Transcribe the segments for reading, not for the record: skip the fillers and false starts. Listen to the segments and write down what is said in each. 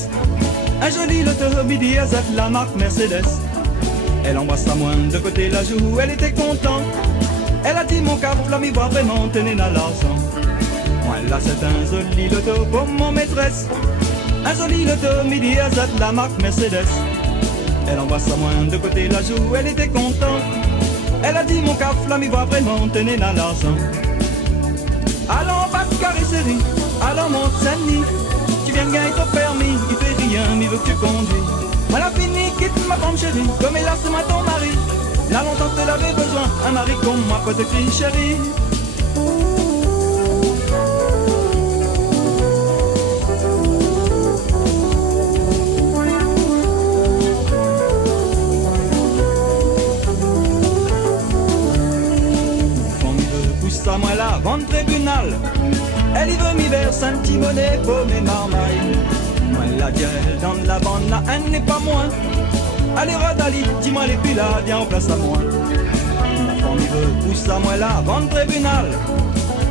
Mercedes. Un joli loto midi à Z, la marque Mercedes. Elle embrasse sa moine de côté la joue, elle était contente. Elle a dit mon cap, la mi voit vraiment tenir dans l'argent. Moi là c'est un joli loto pour mon maîtresse. Un joli loto midi à Z, la marque Mercedes. Elle embrasse sa moine de côté la joue, elle était contente. Elle a dit mon cap, la mi voit vraiment tenir dans l'argent. Allons pas de carrosserie, allons monte Saint-Denis. Tu viens de gagner ton permis, il fait rien, mais veut que tu conduis. Moi la fini, quitte ma femme chérie, comme hélas c'est moi ton mari. Là longtemps tu l'avais besoin, un mari comme moi, pas de crie chérie. Ça moi là, vente tribunal. Elle y veut m'y verse un petit monnaie pour mes marmailles. Moi la gueule dans la bande là, elle n'est pas moins. Allez Rodali, dis-moi les puis là, viens en place à moi. La femme y veut pousse à moi là, vente tribunal.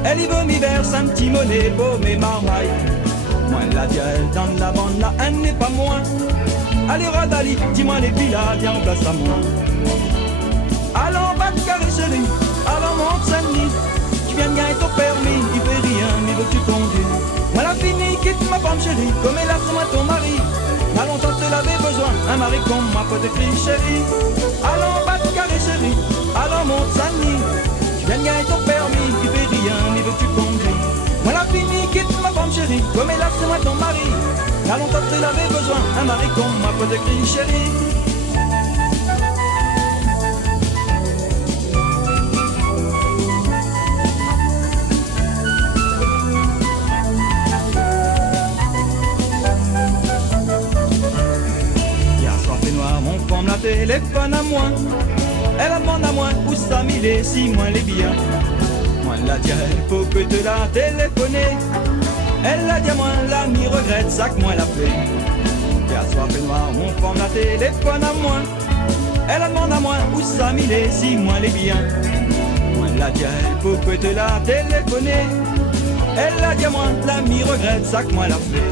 Elle y veut m'y verse un petit monnaie pour mes marmailles. Moi la gueule dans la bande là, elle n'est pas moins. Allez Rodali, dis-moi les puis là, viens en place à moi. Allons battre carrosserie, allons monte Saint-Denis. Tu viens de gagner ton permis, il fait rien, mais veux que tu conduis. Moi la fini, quitte ma femme chérie, comme hélas c'est moi ton mari. N'a longtemps tu l'avais besoin, un mari comme moi, pas de crie chérie. Allons battre carrosserie, allons monte Saint-Denis. Tu viens de gagner ton permis, il fait rien, mais veux que tu conduis. Moi la fini, quitte ma femme chérie, comme hélas c'est moi ton mari. N'a longtemps tu l'avais besoin, un mari comme moi, pas de crie chérie. La téléphone à moi, elle demande à moi où ça m'il est, si moi les biens. Moi la dit il faut que te la téléphoner. Elle a dit à moi l'ami regrette ça que moi la fait. Hier soir fait noir, on forme la téléphone à moi. Elle demande à moi où ça m'il est, si moi les biens. Moi la dit il faut que te la téléphoner. Elle a dit à moi l'ami regrette ça que moi la fait.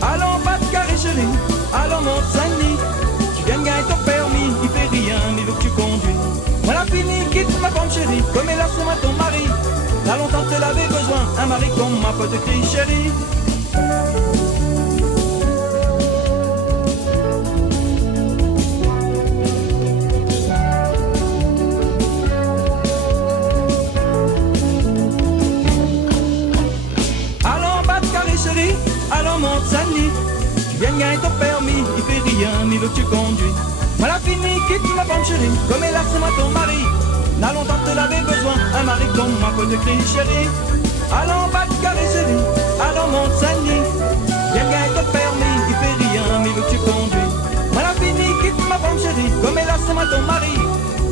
Allons pas de carrosserie, allons monte Saint-Denis. Viens de gagner ton permis, il fait rien, mais veut que tu conduis. Moi la fini, quitte ma femme chérie, comme hélas c'est moi ton mari. Là longtemps tu l'avais besoin, un mari comme moi, pas de crie chérie. Allons battre carrosserie, allons monte Saint-Denis. Tu viens de gagner ton permis, il fait rien, mais veut que tu conduis. Moi la fini, quitte ma femme chérie, comme hélas c'est moi ton mari. N'a longtemps tu l'avais besoin, un mari comme moi, pas de crie chérie. Allons battre carrosserie, allons monte Saint-Denis. Viens de gagner ton permis, il fait rien, mais veut que tu conduis. Moi la fini, quitte ma femme chérie, comme hélas c'est moi ton mari.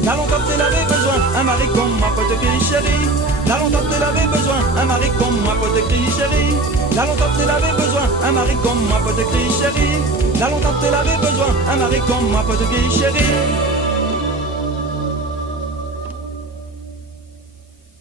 N'a longtemps tu l'avais besoin, un mari comme moi, pas de crie chérie. N'a longtemps tu l'avais besoin, un mari comme moi, pas de crie chérie. N'a longtemps tu l'avais besoin, un mari comme moi, pas de crie chérie. N'a longtemps tu l'avais besoin, un mari comme moi, pas de crie chérie.